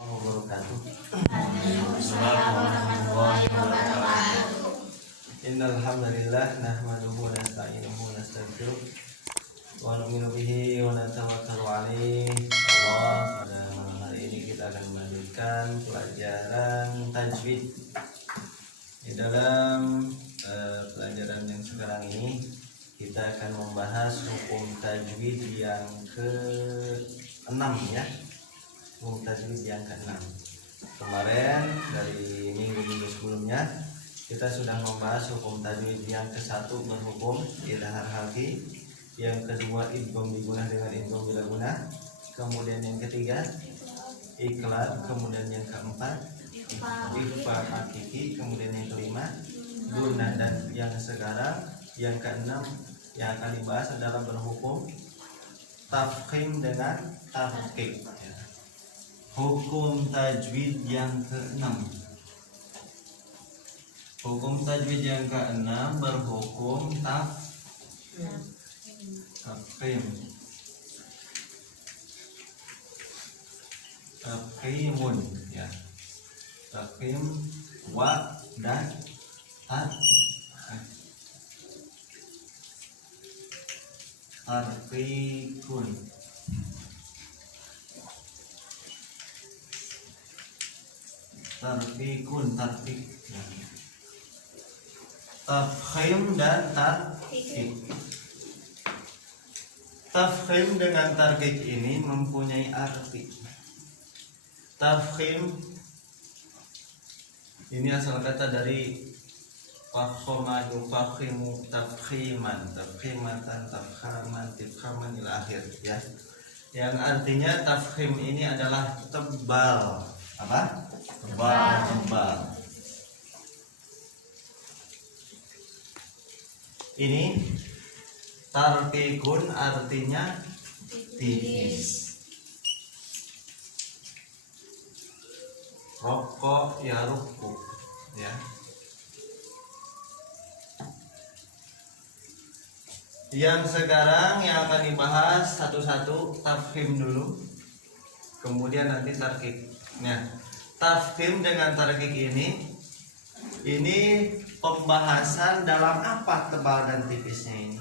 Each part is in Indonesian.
wabarakatuh. Waalaikumsalam warahmatullahi wabarakatuh. Innal hamdalillah nahmaduhu wa nasta'inuhu wa nastaghfiruh wa nu'minu bihi wa natawakkalu alaihi. Allah, pada malam hari ini kita akan melanjutkan pelajaran tajwid. Di dalam pelajaran yang sekarang ini kita akan membahas hukum tajwid yang ke-6 ya. Hukum tajwid yang ke-6. Kemarin dari minggu-minggu sebelumnya kita sudah membahas hukum tajwid yang ke-1 berhukum idhar harfi, yang kedua idgham digunah dengan idgham bila gunah, kemudian yang ketiga iqlab, kemudian yang keempat ikhfa hakiki, kemudian yang kelima gunah, dan yang sekarang yang keenam yang akan dibahas adalah berhukum tafkhim dengan tarqiq. Hukum tajwid yang ke-6. Hukum tajwid yang ke-6 berhukum tafkhim. Tafkhimun ya. Tafkhim wa dan tarqiqun. Tarqiqun, tarqiq ya. Tafkhim dan tarqiq. Tafkhim dengan tarqiq ini mempunyai arti. Tafkhim ini asal kata dari fakhama yufakhimu tafkhiman, tafkhimatan, tafkhaman, tifkhaman ila akhir ya. Yang artinya tafkhim ini adalah tebal. Apa? Tebal. Ini tarqiqun artinya tipis. Rokok ya ruku ya. Yang sekarang yang akan dibahas satu-satu tafkhim dulu, kemudian nanti tarqiq. Nah, tafkhim dengan tarqiq ini pembahasan dalam apa tebal dan tipisnya ini.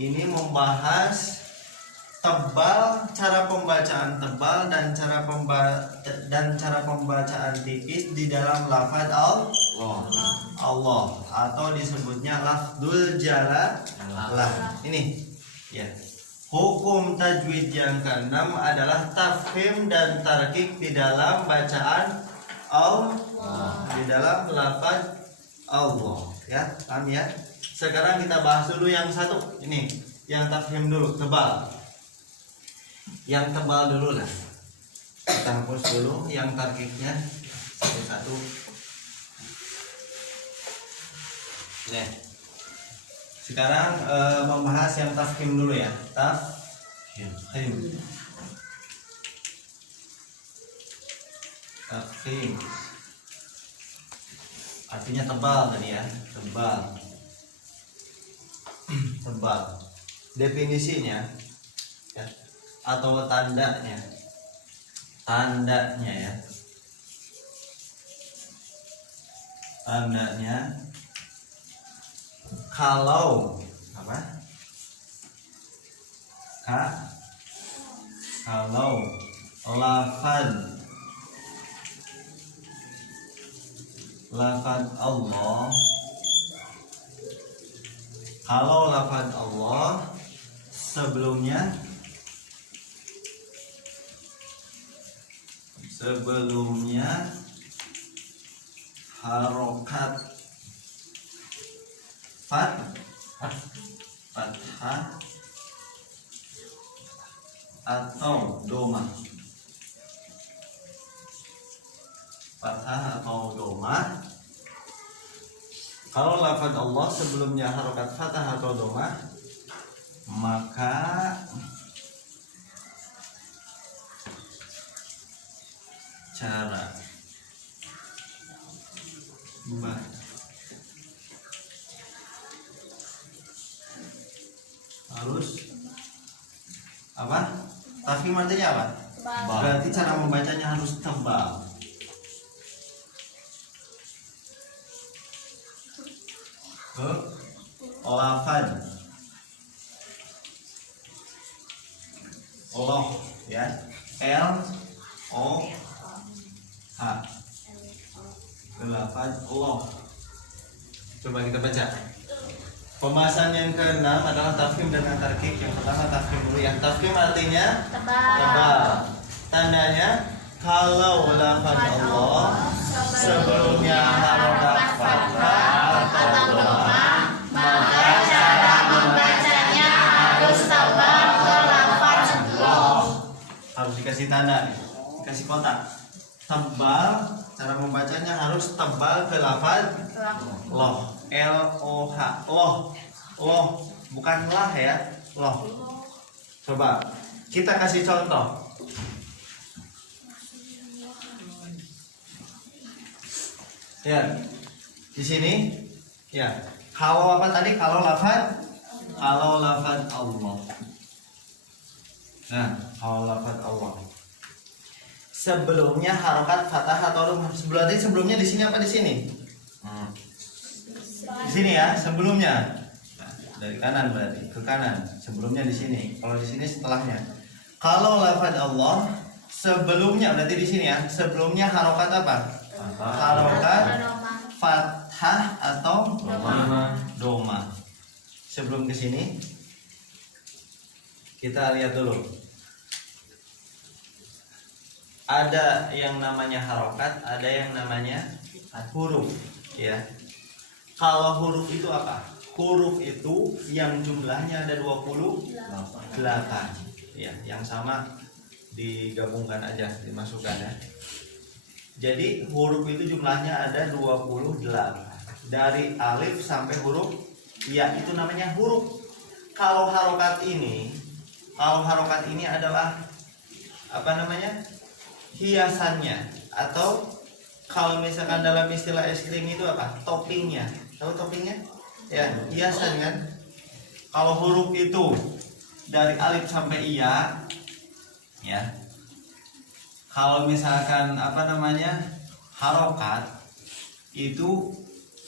Ini membahas tebal, cara pembacaan tebal dan cara pembacaan tipis di dalam lafaz Allah atau disebutnya lafdzul jalalah. Ini ya. Hukum tajwid yang ke-6 adalah tafkhim dan tarqiq di dalam bacaan Allah, di dalam lafaz Allah ya. Paham ya? Sekarang kita bahas dulu yang satu ini, yang tafkhim dulu, tebal. Yang tebal dulu lah. Kita hapus dulu yang tarqiqnya satu-satu. Nih. Sekarang membahas yang tafkhim dulu ya. Tafkhim. Artinya tebal tadi ya, tebal. Tebal. Definisinya ya, atau tandanya. Tandanya ya. Tandanya kalau apa? Kalau lafaz Allah, kalau lafaz Allah sebelumnya harokat fathah atau domah. Fathah atau domah. Kalau lafaz Allah sebelumnya harokat fathah atau domah, maka cara harus apa? Tafkhim artinya apa? Berarti cara membacanya harus tebal. tebal. Lafad Allah ya, L O H, lafad Allah. Coba kita baca. Pembahasan yang keenam adalah tafkhim dan tarkik. Yang pertama tafkhim dulu ya. Tafkhim artinya tebal. Tandanya kalau lafaz Allah sebelumnya harokat fathah atau dhamma, maka cara membacanya harus tebal ke lafaz Allah. Harus dikasih tanda, dikasih kotak. Tebal, cara membacanya harus tebal ke lafaz Allah. L-O-H, loh, loh, bukan lah ya, loh. Coba kita kasih contoh. Ya, di sini, ya. Kalau apa tadi? Kalau lafaz Allah. Nah, kalau lafaz Allah. Sebelumnya harokat fathah atau dhamma. Sebelumnya di sini apa di sini? Di sini ya, sebelumnya. Nah, dari kanan berarti ke kanan. Sebelumnya di sini. Kalau di sini setelahnya. Kalau lafaz Allah sebelumnya berarti di sini ya. Sebelumnya harokat apa? Harokat fathah atau dhamma. Sebelum ke sini kita lihat dulu. Ada yang namanya harokat, ada yang namanya huruf, ya. Kalau huruf itu apa? Huruf itu yang jumlahnya ada 28. Ya, yang sama digabungkan aja, dimasukkan ya. Jadi huruf itu jumlahnya ada 28. Dari alif sampai huruf ya, itu namanya huruf. Kalau harokat ini adalah apa namanya? Hiasannya, atau kalau misalkan dalam istilah es krim itu apa? Toppingnya. Tahu toppingnya? Ya, hiasan kan? Kalau huruf itu dari alif sampai iya, ya. Kalau misalkan apa namanya? Harokat itu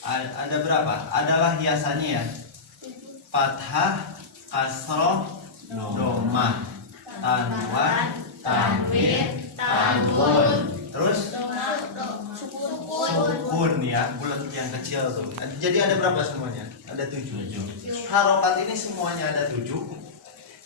ada berapa? Adalah hiasannya ya. Fathah, kasroh, dhamma, tanwin, tanwir, tanwun, terus sukun ya, bulat yang kecil tuh. Jadi ada berapa semuanya? Ada 7. Harokat ini semuanya ada 7.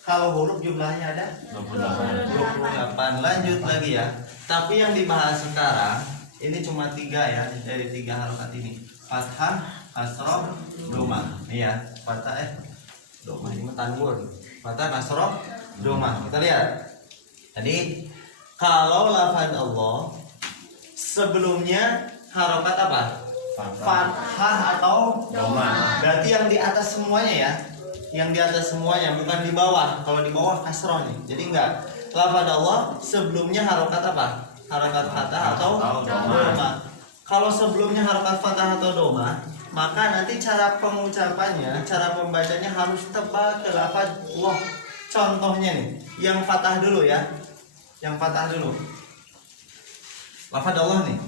Kalau huruf jumlahnya ada 28. Lanjut lagi ya. Tapi yang dibahas sekarang ini cuma 3 ya, dari 3 harokat ini. Fathah, kasroh, dhamma. Iya, fathah dhamma ini tanwun. Fathah, kasroh, dhamma. Kita lihat. Tadi kalau lafaz Allah sebelumnya harokat apa? Fathah atau dhamma. Berarti yang di atas semuanya ya. Yang di atas semuanya, bukan di bawah. Kalau di bawah kasroh nih. Jadi enggak. Lafaz Allah sebelumnya harokat apa? Harokat fathah atau dhamma. Kalau sebelumnya harokat fathah atau dhamma, maka nanti cara pengucapannya, cara membacanya harus tebal ke lafaz Allah. Contohnya nih, yang fathah dulu ya. Yang fathah dulu. Lafaz Allah nih.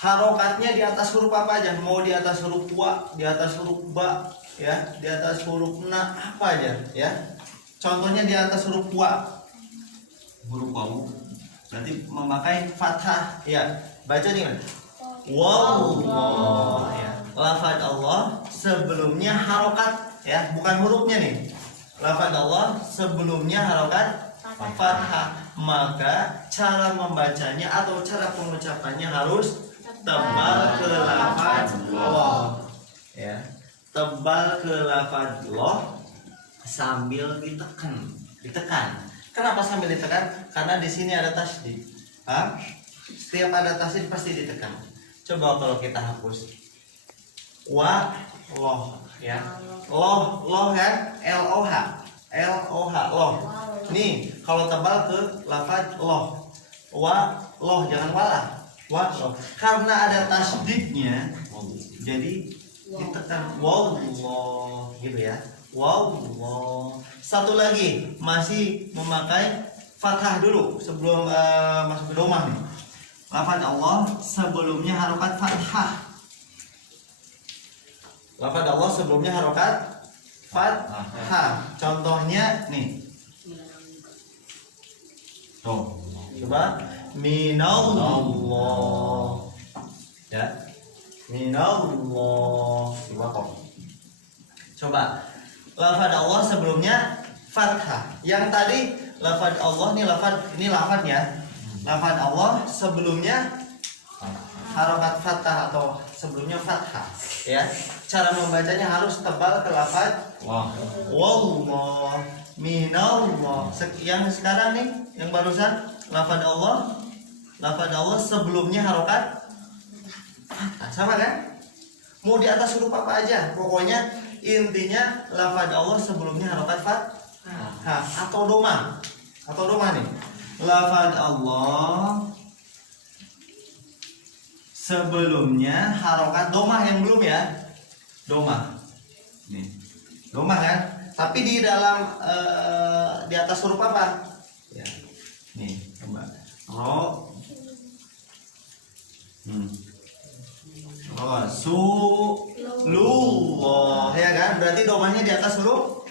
Harokatnya di atas huruf apa aja? Mau di atas huruf wa, di atas huruf ba, ya, di atas huruf na, apa aja, ya. Contohnya di atas huruf wa. Huruf wawu berarti memakai fathah, ya. Baca nih, kan? Wallah, ya. Lafaz Allah sebelumnya harokat, ya, bukan hurufnya nih. Lafaz Allah sebelumnya harokat fathah, maka cara membacanya atau cara pengucapannya harus tebal ke lafaz Allah, ya. Tebal ke lafaz Allah sambil ditekan. Kenapa sambil ditekan? Karena di sini ada tasydid. Setiap ada tasydid pasti ditekan. Coba kalau kita hapus wa loh, ya. Loh kan? L-O-H, loh. Nih, kalau tebal ke lafaz loh. Wa loh, jangan walah. Wa loh. Karena ada tasydidnya, jadi ditekan wallah gitu ya. Wallah. Satu lagi masih memakai fathah dulu sebelum masuk ke domah nih. Lafaz Allah sebelumnya harokat fathah. Lafaz Allah sebelumnya harokat fathah. Contohnya nih. Tuh, coba minallah. Ya. Minallah. Coba. Lafaz Allah sebelumnya fathah. Yang tadi lafaz Allah ini lafaznya. Lafaz Allah sebelumnya harokat fathah atau sebelumnya fathah. Ya. Cara membacanya harus tebal ke lafaz wallah, minallah. Yang sekarang nih, yang barusan lafaz Allah sebelumnya harokat fathah, sama kan? Mau di atas huruf apa aja, pokoknya intinya lafaz Allah sebelumnya harokat fathah atau domah nih. Lafaz Allah sebelumnya harokat domah yang belum ya, domah nih, domah kan? Tapi di dalam di atas huruf apa? Ya, nih coba Rasulullah, ya kan? Berarti domahnya di atas huruf.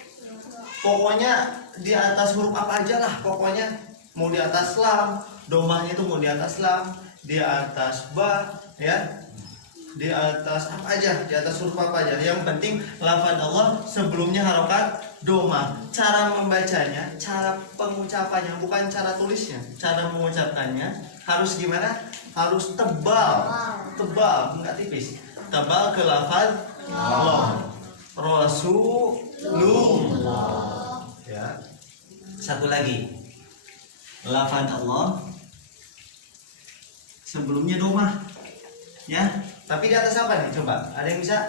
Pokoknya di atas huruf apa aja lah, pokoknya mau di atas lam, domahnya itu mau di atas lam, di atas ba, ya, di atas apa aja, di atas huruf apa aja. Yang penting lafaz Allah sebelumnya harokat domah. Cara membacanya, cara pengucapannya, bukan cara tulisnya. Cara mengucapkannya harus gimana? Harus tebal, enggak tipis. Tebal ke lafaz Allah. Rasulullah. Ya. Satu lagi. Lafaz Allah sebelumnya domah. Ya. Tapi di atas apa nih? Coba. Ada yang bisa?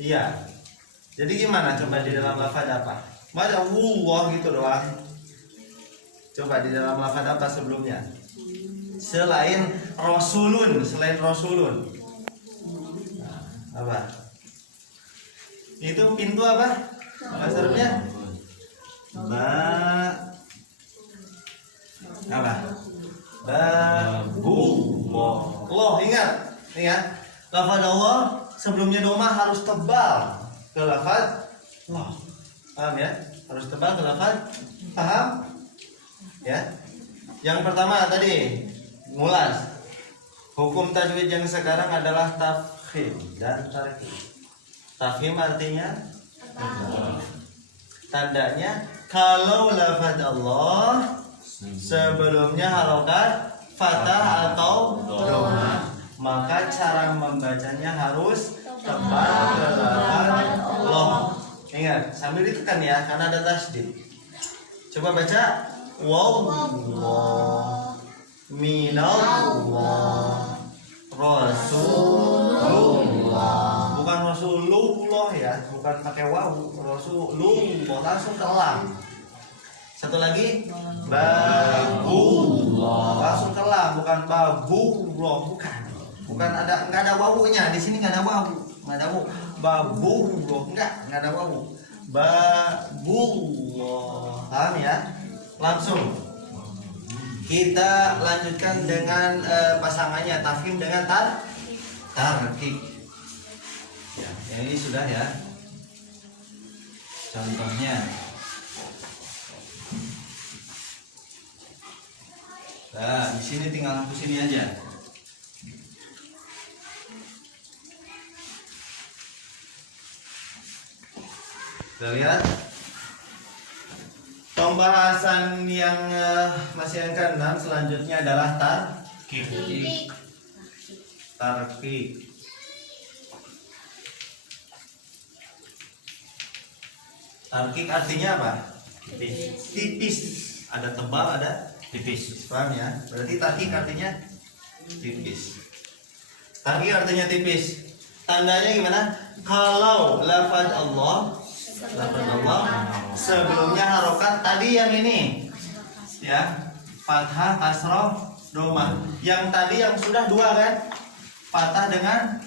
Iya. Jadi gimana coba di dalam lafaz apa? Masa Allah gitu doang. Coba di dalam lafaz apa sebelumnya? Selain Rasulun. Nah, apa? Itu pintu apa? Bahasa Arabnya? Apa? Babullah. Loh, ingat. Lafaz Allah sebelumnya domah harus tebal ke lafaz Allah. Paham ya? Harus tebal ke lafaz. Paham? Ya. Yang pertama tadi ngulas. Hukum tajwid yang sekarang adalah tafkhim dan tarkib. Tafkhim artinya tandanya kalau lafaz Allah sebelumnya harokat fathah atau domah, maka cara membacanya harus tebal ke lafaz Allah. Ingat, sambil ditekan ya, karena ada tasdid. Coba baca wallah, minallah, rasulullah. Bukan rasulullah ya, bukan pakai wawu, rasulullah, langsung ke lam. Satu lagi babullah, langsung ke lam, bukan babullah, bukan nggak ada wawunya di sini, nggak ada wawu, babullah, nggak ada wawu, babullah. Paham ya? Langsung kita lanjutkan dengan pasangannya tafkhim dengan tarkib. Ya, yang ini sudah ya. Contohnya, nah di sini tinggal hapus ini aja. Kita lihat pembahasan yang masih yang ke-6 selanjutnya adalah tarkib. Tarkik artinya apa? Tipis. Ada tebal, ada tipis. Paham ya? Berarti tarkik artinya tipis. Tarkik artinya tipis. Tandanya gimana? Kalau lafaz Allah sebelumnya harokat tadi yang ini, ya, fathah, kasroh, domah. Yang tadi yang sudah dua kan? Fathah dengan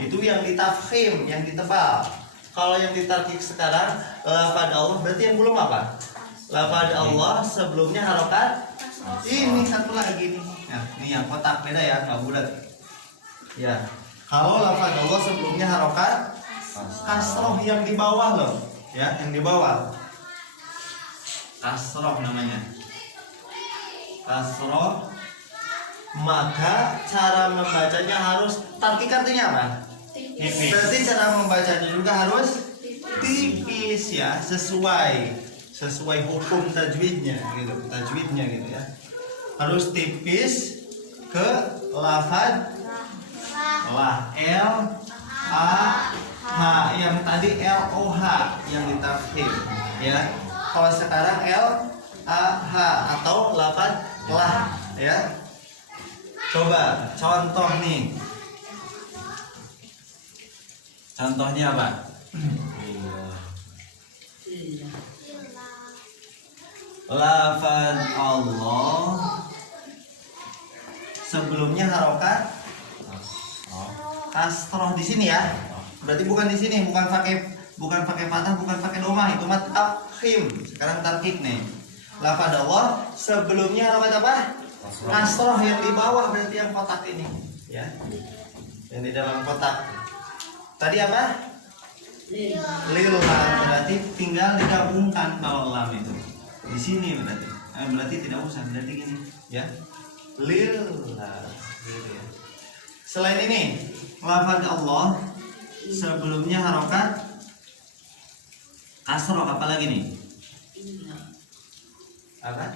itu yang ditafkhim, yang ditebal. Kalau yang ditarkik sekarang lafaz Allah berarti yang belum apa? Lafaz Allah sebelumnya harokat. Ini satu lagi nih. Nah, ini yang kotak beda ya, nggak bulat. Ya. Kalau lafaz Allah sebelumnya harokat kasroh yang di bawah loh, ya, yang di bawah. Kasroh namanya. Kasroh. Maka cara membacanya harus tarkik, artinya apa? Tipis. Berarti cara membacanya juga harus tipis ya, sesuai hukum tajwidnya gitu ya. Harus tipis ke lafaz lah, L A H, yang tadi L O H yang ditafkhim ya. Kalau sekarang L A H atau lafaz lah ya. Coba contoh nih. Contohnya apa? Lafaz Allah sebelumnya harokat kasroh di sini ya. Berarti bukan di sini, bukan pakai patah, bukan pakai domah, itu mah tafkhim. Sekarang tarkik nih. Lafaz Allah sebelumnya harokat apa? Kasroh yang di bawah, berarti yang kotak ini ya. Yang di dalam kotak. Tadi apa? Lillah, berarti tinggal digabungkan kalau lam itu. Di sini berarti. Berarti tidak usah, berarti gini ya. Lillah gitu ya. Selain ini, lafaz Allah sebelumnya harokat kasroh, apa lagi nih? Apa?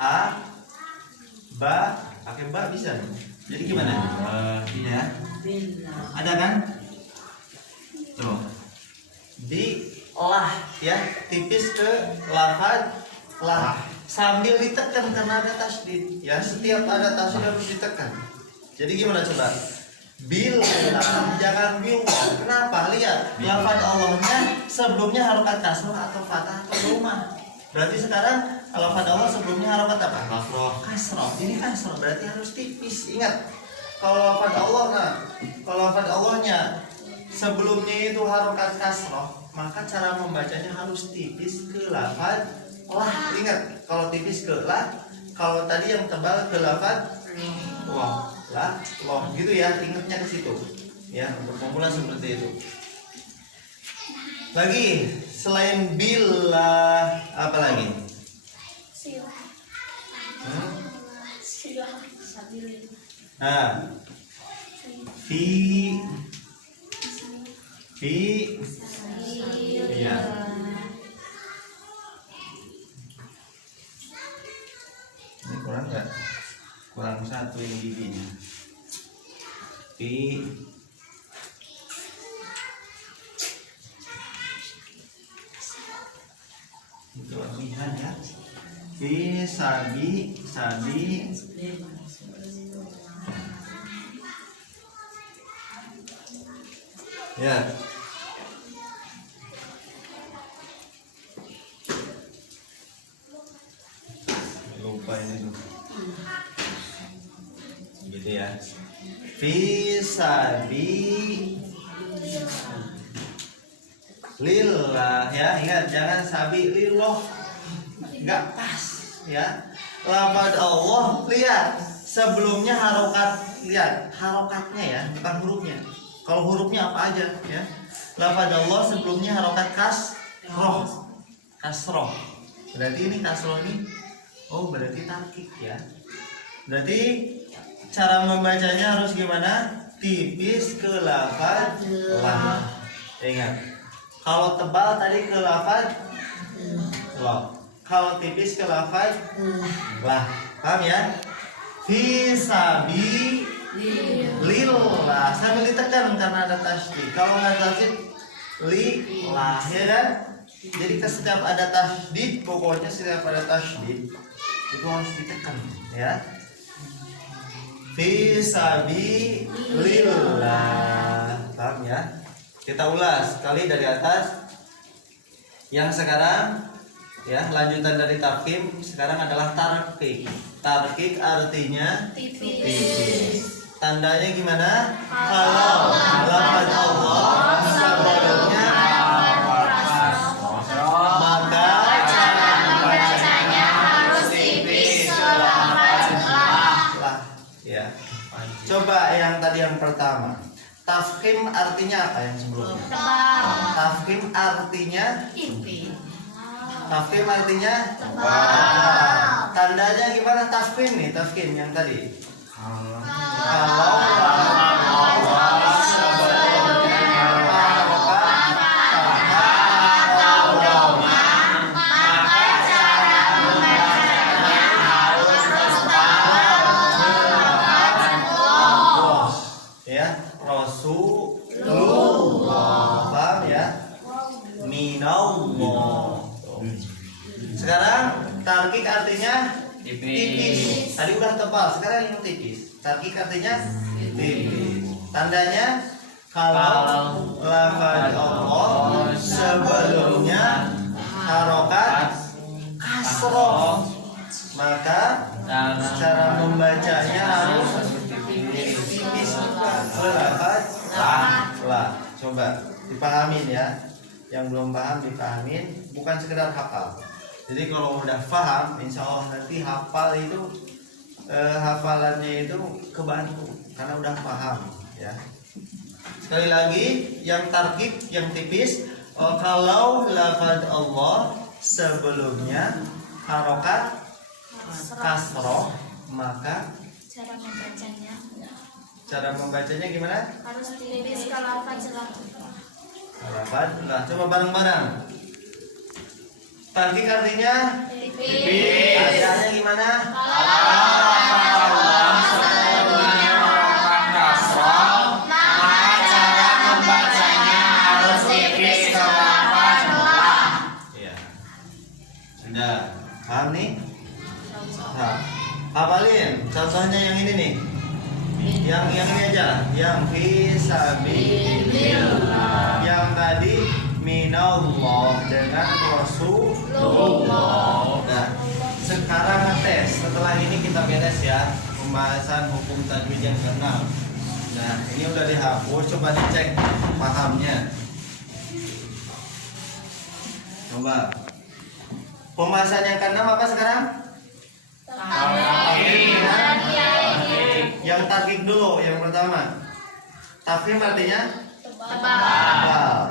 A, ba, pakai ba bisa. Jadi gimana? Ya. Ada kan? Tuh. Di lah ya, tipis ke lafaz lah sambil ditekan karena ada tasdid ya. Setiap ada tasdid harus ditekan. Jadi gimana coba? Billah, jangan billah. Kenapa? Lihat, lafaz Allahnya sebelumnya harokat kasroh atau fathah atau domah. Berarti sekarang lafaz Allah sebelumnya harokat apa? Kasroh. Ini kasroh berarti harus tipis. Ingat, kalau lafaz Allah, kalau lafaz Allahnya sebelumnya itu harokat kasroh, maka cara membacanya harus tipis ke lafaz lah. Ingat, kalau tipis ke lah, kalau tadi yang tebal ke lafaz wah, lah, loh gitu ya. Ingatnya ke situ. Ya, untuk pemula seperti itu. Lagi selain billah apa lagi? Nah, fi ya. Ini kurang nggak? Kurang satu ini giginya. Fi itu latihan ya. Fi sabi ya. Lupa ini tuh. Gitu ya. Fi sabi lillah ya. Ingat, jangan sabi lillah. Enggak pas ya. Lafaz Allah, lihat sebelumnya harokat, lihat harokatnya ya, bukan hurufnya. Kalau hurufnya apa aja ya. Lafaz Allah sebelumnya harokat kasroh. Berarti ini kasroh ini, oh berarti tarkik ya. Berarti cara membacanya harus gimana? Tipis ke lafaz lah. Ingat, kalau tebal tadi ke lafaz lah. Kalau tipis ke lafaz lah. Paham ya? Fi sabi lillah, sambil ditekan karena ada tasydid. Kalau nggak tasydid lillah ya kan? Jadi setiap ada tasydid, pokoknya setiap ada tasydid itu harus ditekan ya. Fi sabi lillah. Paham ya? Kita ulas sekali dari atas. Yang sekarang ya, lanjutan dari tafkhim sekarang adalah tarkik. Tarkik artinya tipis. Tandanya gimana? Kalau lafaz Allah sebelumnya maka cara Coba yang tadi yang pertama. Tafkhim artinya apa yang sebelumnya? Tafkhim artinya Tafkhim artinya tandanya gimana tafkhim nih? Tafkhim yang tadi. Kalau ya, Rasulullah. Paham ya? Minallah. Sekarang tarkik artinya tipis. Tadi udah tebal, sekarang yang tipis. Tarkik artinya tipis. Tandanya kalau lafaz Allah sebelumnya harokat kasroh, maka cara membacanya harus tipis juga. Lafaz la. Coba dipahamin ya. Yang belum paham dipahamin, bukan sekedar hafal. Jadi kalau udah paham, insya Allah nanti hafal itu hafalannya itu kebantu karena udah paham ya. Sekali lagi, yang tarkib, yang tipis, kalau lafaz Allah sebelumnya harokat kasroh, maka cara membacanya gimana? harus tipis kalau Lafaz lah, coba bareng-bareng. Tarkib artinya tipis. Artinya gimana? Iya. Sudah paham nih? Nah, hafalin. Contohnya yang ini nih. Yang ini aja, yang fisabilillah. Yang tadi minallah dengan Rasulullah. Nah, sekarang ngetes. Setelah ini kita beres ya pembahasan hukum tajwid yang ke-6. Nah, ini udah dihapus, coba dicek pahamnya. Coba. Pembahasan yang ke-6 apa sekarang? Yang tarkik dulu, yang pertama. Tafkhim artinya tebal.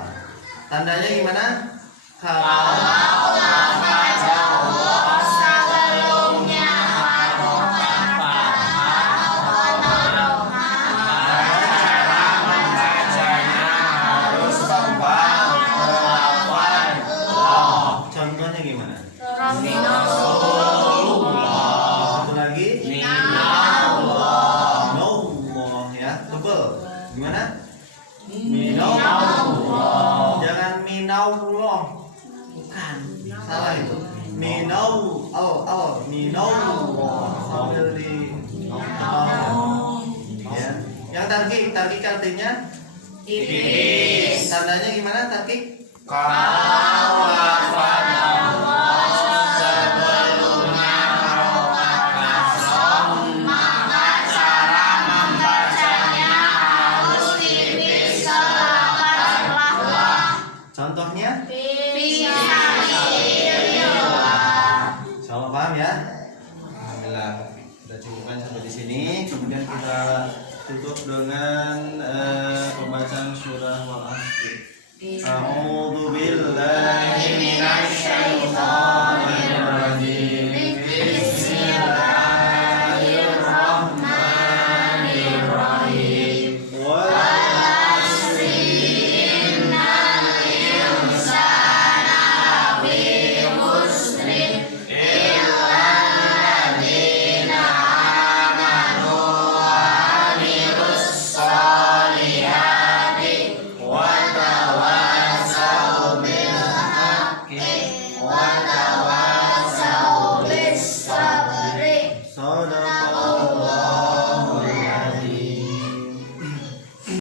Tandanya gimana? Kalau contohnya gimana? Satu lagi. Minallah ya, tebal. Gimana? Minallah. Jangan minallah. Bukan. Salah itu. Minallah. Sambil di ya. Yang tarkik artinya tipis. Tandanya gimana tarkik? Kalau lafaz Allah sebelumnya harokat kasroh, maka cara membacanya harus tipis ke lafaz la. Contohnya? Insyaallah paham ya? Alhamdulillah. Kita cukupkan sampai di sini. Kemudian kita tutup dengan pembacaan surah Wal-Asr. A'udzu billahi